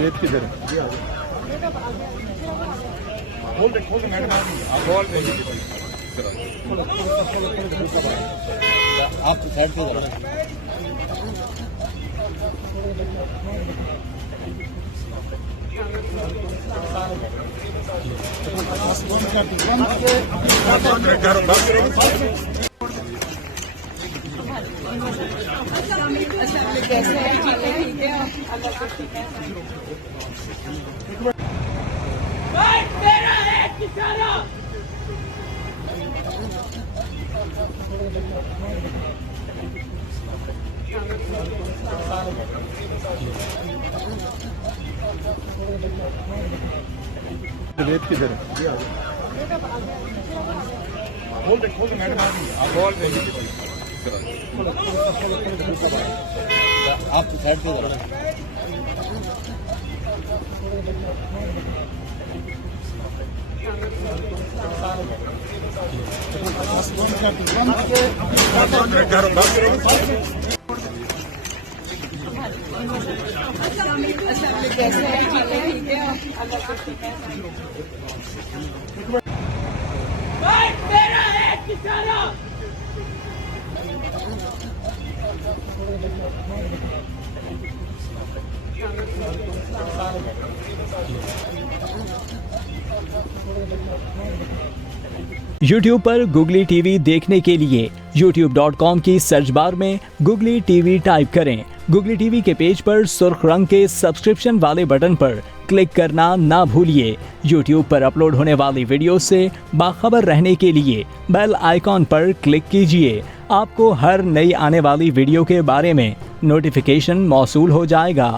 जावेद किधर है? खोल दे मैडम खोल दे आप साइड पे जाओ। मेरा एक इशारा जावेद किधर है? खोल दे मैडम खोल दे आप साइड पे जाओ। मेरा एक इशारा YouTube पर गुगली टीवी देखने के लिए youtube.com की सर्च बार में गुगली टीवी टाइप करें। गुगली टीवी के पेज पर सुर्ख रंग के सब्सक्रिप्शन वाले बटन पर क्लिक करना ना भूलिए। YouTube पर अपलोड होने वाली वीडियो से बाखबर रहने के लिए बेल आइकॉन पर क्लिक कीजिए। आपको हर नई आने वाली वीडियो के बारे में नोटिफिकेशन मौसूल हो जाएगा।